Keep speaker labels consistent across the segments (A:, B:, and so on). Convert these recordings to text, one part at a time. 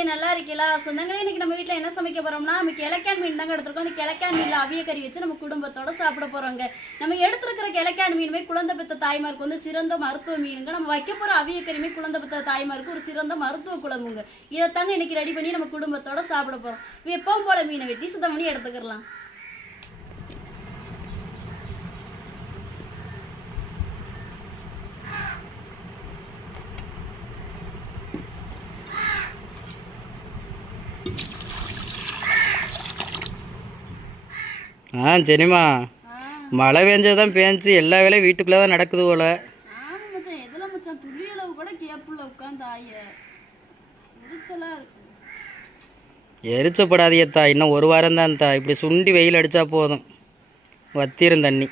A: இருக்கீங்க நல்லா இருக்கீங்களா? சொந்தங்களே இன்னைக்கு நம்ம வீட்டில் என்ன சமைக்க போறோம்னா நம்ம கிழக்கான் மீன் தாங்க எடுத்துருக்கோம். அந்த கிழக்கான் மீன்ல அவிய கறி வச்சு நம்ம குடும்பத்தோட சாப்பிட போறோங்க. நம்ம எடுத்திருக்கிற கிழக்கான் மீனுமே குழந்தை பெத்த தாய்மாருக்கு வந்து சிறந்த மருத்துவ மீனுங்க. நம்ம வைக்க போற அவிய கறியுமே குழந்தை பெத்த தாய்மாருக்கு ஒரு சிறந்த மருத்துவ குழம்புங்க. இதை தாங்க இன்னைக்கு ரெடி பண்ணி நம்ம குடும்பத்தோட சாப்பிட போறோம். எப்பவும் போல மீனை வெட்டி சுத்தம் பண்ணி எடுத்துக்கலாம்
B: ஆ சரிம்மா மழை பெஞ்சதான் பேஞ்சு எல்லா வேலையும் வீட்டுக்குள்ளே தான் நடக்குது போல. எரிச்சப்படாதியத்தா இன்னும் ஒரு வாரம் தான் தா இப்படி சுண்டி வெயில் அடித்தா போதும். வத்திரும் தண்ணி.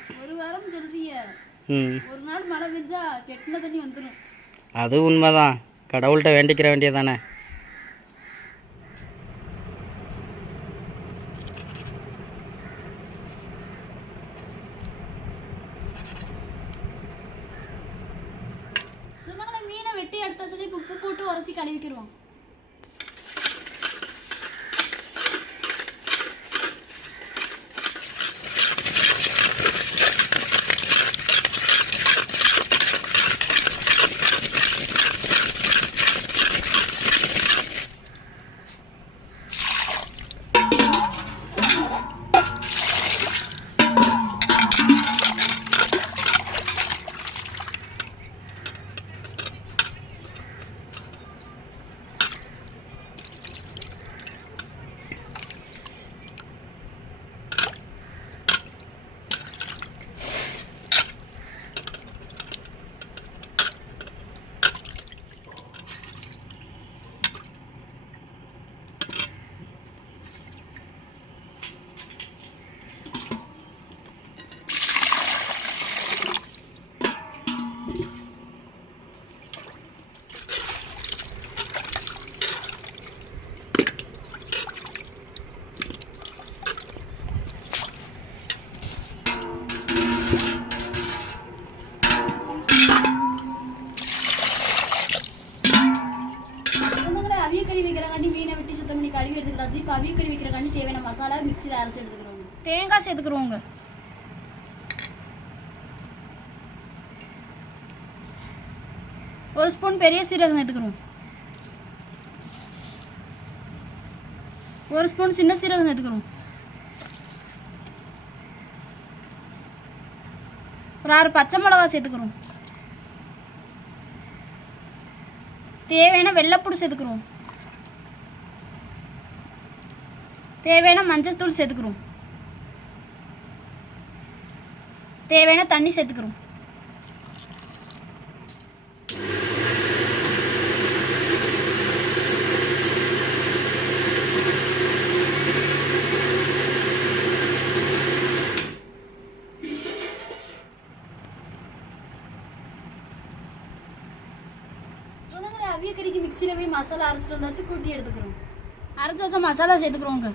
B: ம். அது உண்மைதான். கடவுள்கிட்ட வேண்டிக்கிற வேண்டியதானே
A: சொன்னாங்களே மீனை வெட்டி எடுத்து வச்சுட்டு இப்போ உப்பு போட்டு உரசி கழுவிக்கிருவோம் சொந்தங்களே அவிய கறி வைக்கிறக்காண்டி மீனை வெட்டி பண்ணி கழுவி எடுத்துக்கலாம் இப்போ அவிய கறி வைக்கிறக்காண்டி தேவையான மசாலா மிக்சியில் அரைச்சி எடுத்துக்கிறோங்க தேங்காய் சேர்த்துக்கிறோங்க. ஒரு ஸ்பூன் பெரிய சீரகம் எடுத்துக்கிறோம் ஒரு ஸ்பூன் சின்ன சீரகம் எடுத்துக்கிறோம் ஒரு ஆறு பச்சை மிளகா சேர்த்துக்கிறோம். தேவையான வெள்ளைப்பூடு சேர்த்துக்கிறோம். தேவையான மஞ்சள்தூள் சேர்த்துக்கிறோம். தேவையான தண்ணி சேர்த்துக்கிறோம். அவிய கறிக்கு மிக்சியில் போய் மசாலா அரைச்சிட்டு வந்தாச்சு கூட்டி எடுத்துக்கிறோம். அரைச்சி வச்ச மசாலா சேர்த்துக்கிறோங்க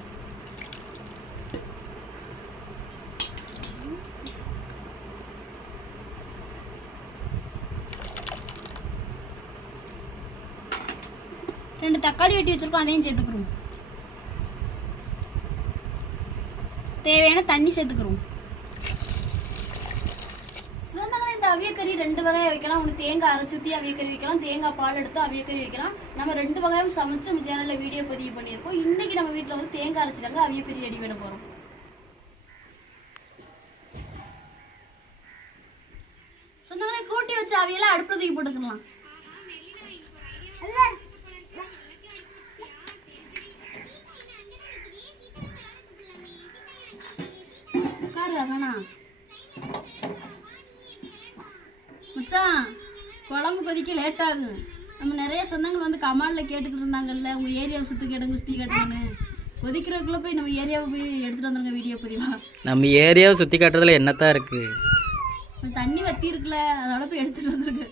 A: தக்காளி வெட்டி வச்சிருக்கோம் அதையும் சேர்த்துக்கிறோம். தேவையான தண்ணி சேர்த்துக்கிறோம். சொந்தங்களே இந்த அவியக்கறி ரெண்டு வகையாக வைக்கலாம். ஒன்று தேங்காய் அரைச்சி ஊற்றி அவியக்கறி வைக்கலாம். தேங்காய் பால் எடுத்து அவியக்கறி வைக்கலாம். நம்ம ரெண்டு வகையும் சமைச்சு நம்ம சேனலில் வீடியோ பதிவு பண்ணியிருக்கோம். இன்னைக்கு நம்ம வீட்டில் வந்து தேங்காய் அரைச்சி தாங்க அவியக்கறி ரெடி பண்ண போகிறோம் சொந்தங்களே கூட்டி வச்ச அவியெல்லாம் அடுப்புல தூக்கி போட்டுக்கலாம் உட்காரு வேணா. மச்சான் குழம்பு கொதிக்க லேட் ஆகும் நம்ம நிறைய சொந்தங்கள் வந்து கமாலில் கேட்டுக்கிட்டு இருந்தாங்கல்ல உங்கள் ஏரியாவை சுற்றி கேட்டுங்க சுற்றி கேட்டுங்கன்னு கொதிக்கிறதுக்குள்ளே போய் நம்ம ஏரியாவை போய் எடுத்துகிட்டு வந்துருங்க வீடியோ பதிவா.
B: நம்ம ஏரியாவை சுற்றி காட்டுறதுல என்னத்தான் இருக்குது
A: தண்ணி வத்தி இருக்குல்ல அதோட போய் எடுத்துகிட்டு வந்துருக்கு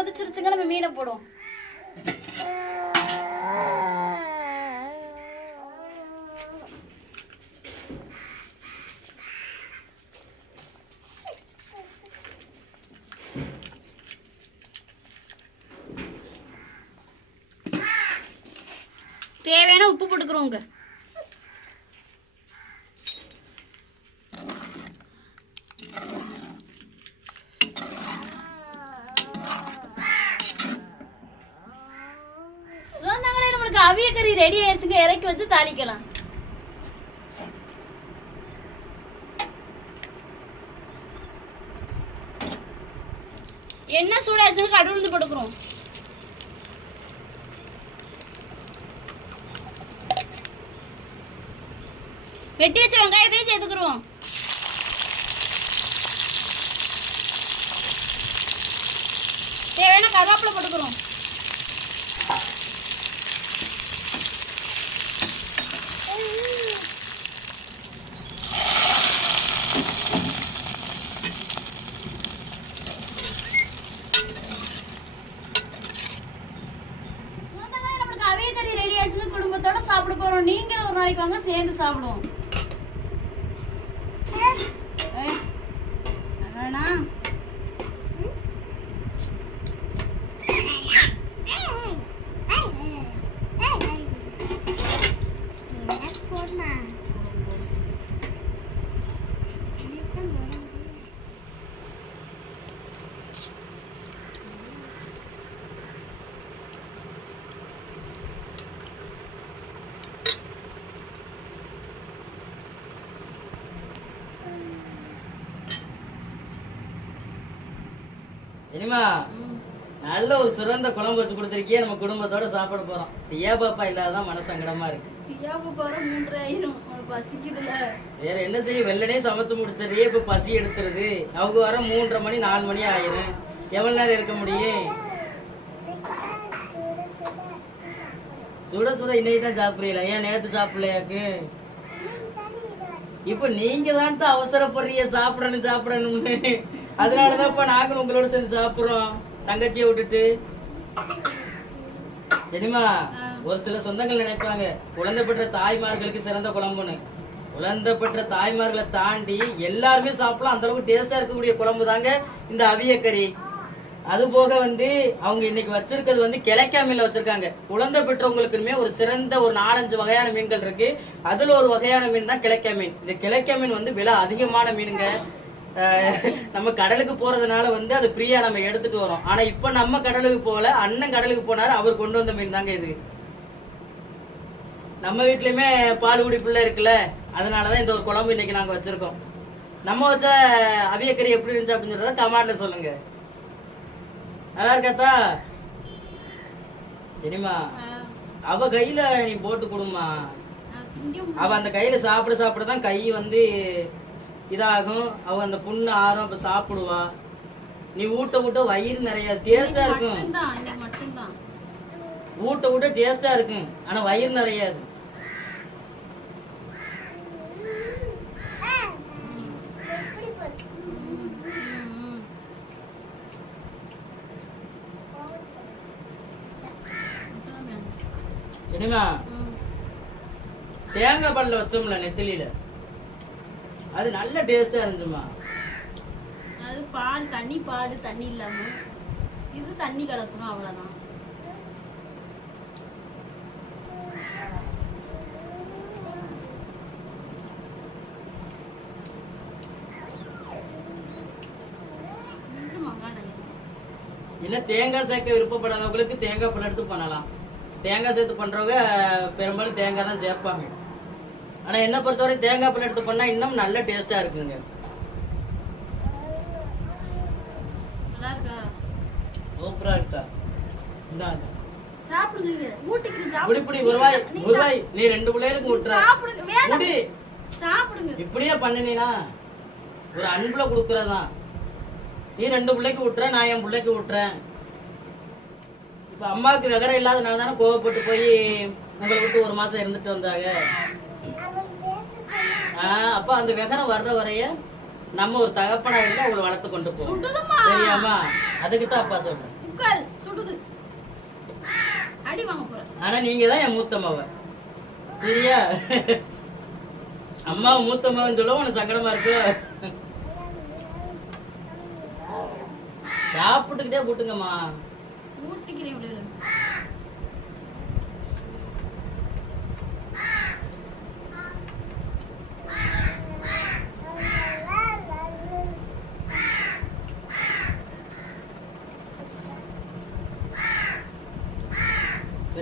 A: கொதிச்சிருச்சுங்க நம்ம மீனை போடுவோம். தேவையான உப்பு போட்டுக்கிறோங்க. அவிய கறி ரெடி ஆயிடுச்சுங்க இறக்கி வச்சு தாளிக்கலாம். என்ன சூடாச்சு கடுகுந்து போட்டுக்கிறோம். வெட்டி வச்ச வெங்காயத்தையும் சேர்த்துக்கிறோம் தேவையான கருவேப்பிலை போட்டுக்கிறோம் சொந்தங்களே நம்மளுக்கு அவிய கறி ரெடி ஆயிடுச்சு குடும்பத்தோட சாப்பிட போறோம். நீங்களும் ஒரு நாளைக்கு வாங்க சேர்ந்து சாப்பிடுவோம்.
B: சரிம்மா
A: ம்.
B: நல்ல ஒரு சிறந்த குழம்பு வச்சு கொடுத்துருக்கியே நம்ம குடும்பத்தோட சாப்பிட போறோம். தியா பாப்பா இல்லாததான் மனசங்கடமா இருக்கு.
A: தியாப்பு பாரு மூன்று ஆயிரம் உனக்கு பசிக்குதுல
B: வேற என்ன செய்ய வெள்ளனே சமைச்சு முடிச்சிடறியே இப்ப பசி எடுத்துருது. அவங்க வர மூன்றரை மணி நாலு மணி ஆயிரும். எவ்வளவு நேரம் இருக்க முடியும்? சுட சுட இன்னைக்கு தான் சாப்பிடல ஏன் நேத்து சாப்பிடலையாக்கு இப்ப நீங்க தான் அவசரப்படுறீங்க சாப்பிடணும் சாப்பிடணும்னு. அதனாலதான் இப்ப நாங்களும் உங்களோட சேர்ந்து சாப்பிடுறோம். தங்கச்சியை விட்டுட்டு. சரிம்மா ஒரு சில சொந்தங்கள் நினைப்பாங்க. குழந்தை பெற்ற தாய்மார்களுக்கு சிறந்த குழம்புன்னு. குழந்தை பெற்ற தாய்மார்களை தாண்டி எல்லாருமே சாப்பிடலாம். அந்த அளவுக்கு டேஸ்டா இருக்கக்கூடிய குழம்பு தாங்க இந்த அவியக்கறி அது போக வந்து அவங்க இன்னைக்கு வச்சிருக்கிறது வந்து கிழக்கா மீன்ல வச்சிருக்காங்க. குழந்தை பெற்றவங்களுக்குமே ஒரு சிறந்த ஒரு நாலஞ்சு வகையான மீன்கள் இருக்கு. அதுல ஒரு வகையான மீன் தான் கிழக்கா மீன். இந்த கிழக்கா மீன் வந்து விலை அதிகமான மீனுங்க. நம்ம கடலுக்கு போறதுனால வந்து அது ஃப்ரீயா நம்ம எடுத்துட்டு வரோம். ஆனா இப்ப நம்ம கடலுக்கு போகல அண்ணன் கடலுக்கு போனாரு அவர் கொண்டு வந்த மீன் தாங்க இது. நம்ம வீட்லயுமே பால்குடி பிள்ளை இருக்குல்ல அதனாலதான் இந்த ஒரு குழம்பு இன்னைக்கு நாங்க வச்சிருக்கோம். நம்ம வச்ச அவியக்கறி எப்படி இருந்துச்சு அப்படின்றத கமாண்ட்ல சொல்லுங்க. நல்லா இருக்காத்தா சரிம்மா அவ கையில நீ போட்டு கொடுமா அவ அந்த கையில சாப்பிட சாப்பிட தான் கை வந்து இதாகும். அவ அந்த புண்ணு ஆறும் அப்ப சாப்பிடுவா. நீ ஊட்ட ஊட்ட வயிறு நிறைய டேஸ்டா இருக்கும். ஊட்ட ஊட்ட டேஸ்டா இருக்கும். ஆனா வயிறு நிறையாது
A: ம், ம். அதான் வேணும்.
B: சரிம்மா
A: ம்.
B: தேங்காய் பால்ல வச்சோம்ல நெத்திலியில. அது நல்ல டேஸ்டா இருந்துச்சுமா
A: அது பால் தண்ணி பாடு தண்ணி இல்லாம. இது தண்ணி கலக்கணும் அவ்வளவுதான்.
B: இல்ல தேங்காய் சேர்க்க விருப்பப்படாதவங்களுக்கு தேங்காய் பால் எடுத்து பண்ணலாம். தேங்காய் சேர்த்து பண்றவங்க பெரும்பாலும் தேங்காய் தான் சேர்ப்பாங்க. ஆனா என்ன பொறுத்தவரை தேங்காய் பால் எடுத்து பண்ணா இன்னும் நல்ல டேஸ்டா இருக்குங்க.
A: நல்லா இருக்கா?
B: சூப்பரா இருக்கா இந்தாங்க
A: சாப்பிடுங்க. ஊட்டிக்கு
B: இப்படி இப்படி ஒரு வாய் ஒரு வாய் நீ ரெண்டு பிள்ளைகளுக்கு விட்டுற
A: சாப்பிடுங்க. வேண்டாம்.
B: முடி
A: சாப்பிடுங்க.
B: இப்படியே பண்ணினா ஒரு அன்புல கொடுக்கறதான் நீ ரெண்டு பிள்ளைக்கு விட்டுற நான் என் பிள்ளைக்கு விட்டுறேன் இப்ப அம்மாவுக்கு விவரம் இல்லாதனால தானே கோவப்பட்டு போய் உங்களை விட்டு ஒரு மாசம் இருந்துட்டு வந்தாங்க. அப்ப அந்த விவரம் வர்ற வரைய நம்ம ஒரு தகப்பனா இருந்து அவங்களை வளர்த்து கொண்டு போவோம். தெரியாமா? அதுக்கு தான் அப்பா சொல்றேன்.
A: சுடுது. அடி வாங்க
B: ஆனா நீங்க தான் என் மூத்த மவ சரியா? அம்மா மூத்த மகன் சொல்ல உனக்கு சங்கடமா இருக்கு? சாப்பிட்டுக்கிட்டே கூட்டுங்கம்மா.
A: ஊட்டிக்கிறேன்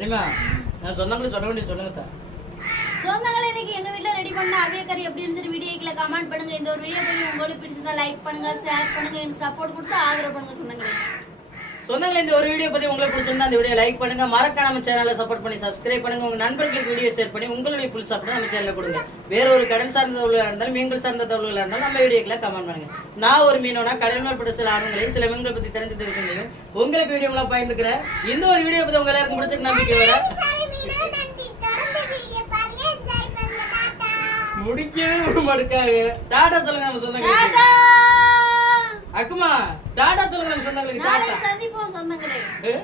A: இவ்வளவு
B: நான் சொந்தங்களுக்கு சொல்ல வேண்டிய சொல்லுங்க
A: சொந்தங்களே இன்னைக்கு எங்க வீட்ல ரெடி பண்ண அதே கறி எப்படி இருந்துச்சு வீடியோக்குள்ள கமெண்ட் பண்ணுங்க. இந்த ஒரு வீடியோ போய் உங்களுக்கு பிடிச்சிருந்தா லைக் பண்ணுங்க ஷேர் பண்ணுங்க எனக்கு சப்போர்ட் கொடுத்து ஆதரவு பண்ணுங்க சொந்தங்களே.
B: சொந்தங்களை இந்த ஒரு வீடியோ பத்தி உங்களுக்கு பிடிச்சிருந்தா இந்த வீடியோ லைக் பண்ணுங்க. மறக்காம நம்ம சேனலை சப்போர்ட் பண்ணி சப்ஸ்கிரைப் பண்ணுங்க. உங்க நண்பர்களுக்கு வீடியோ ஷேர் பண்ணி உங்களுடைய புல் சப்போர்ட் நம்ம சேனல கொடுங்க. வேற ஒரு கடல் சார்ந்த தகவலாக இருந்தாலும் மீன்கள் சார்ந்த தகவலாக இருந்தாலும் நம்ம வீடியோக்களை கமெண்ட் பண்ணுங்க. நான் ஒரு மீனோனா கடல் மேற்பட்ட சில ஆணுங்களையும் சில மீன்களை பத்தி தெரிஞ்சுட்டு இருக்கீங்க உங்களுக்கு வீடியோலாம் பயந்துக்கிறேன். இந்த ஒரு வீடியோ பத்தி உங்க எல்லாருக்கும் பிடிச்சிருக்கு நம்பிக்கை வர முடிக்கவே விட மடுக்காக டாடா சொல்லுங்க நம்ம சொந்தங்களுக்கு. அக்குமா டாடா சொல்லுங்க சொந்தங்களுக்கு டாடா
A: சந்திப்போம் சொந்தங்களே?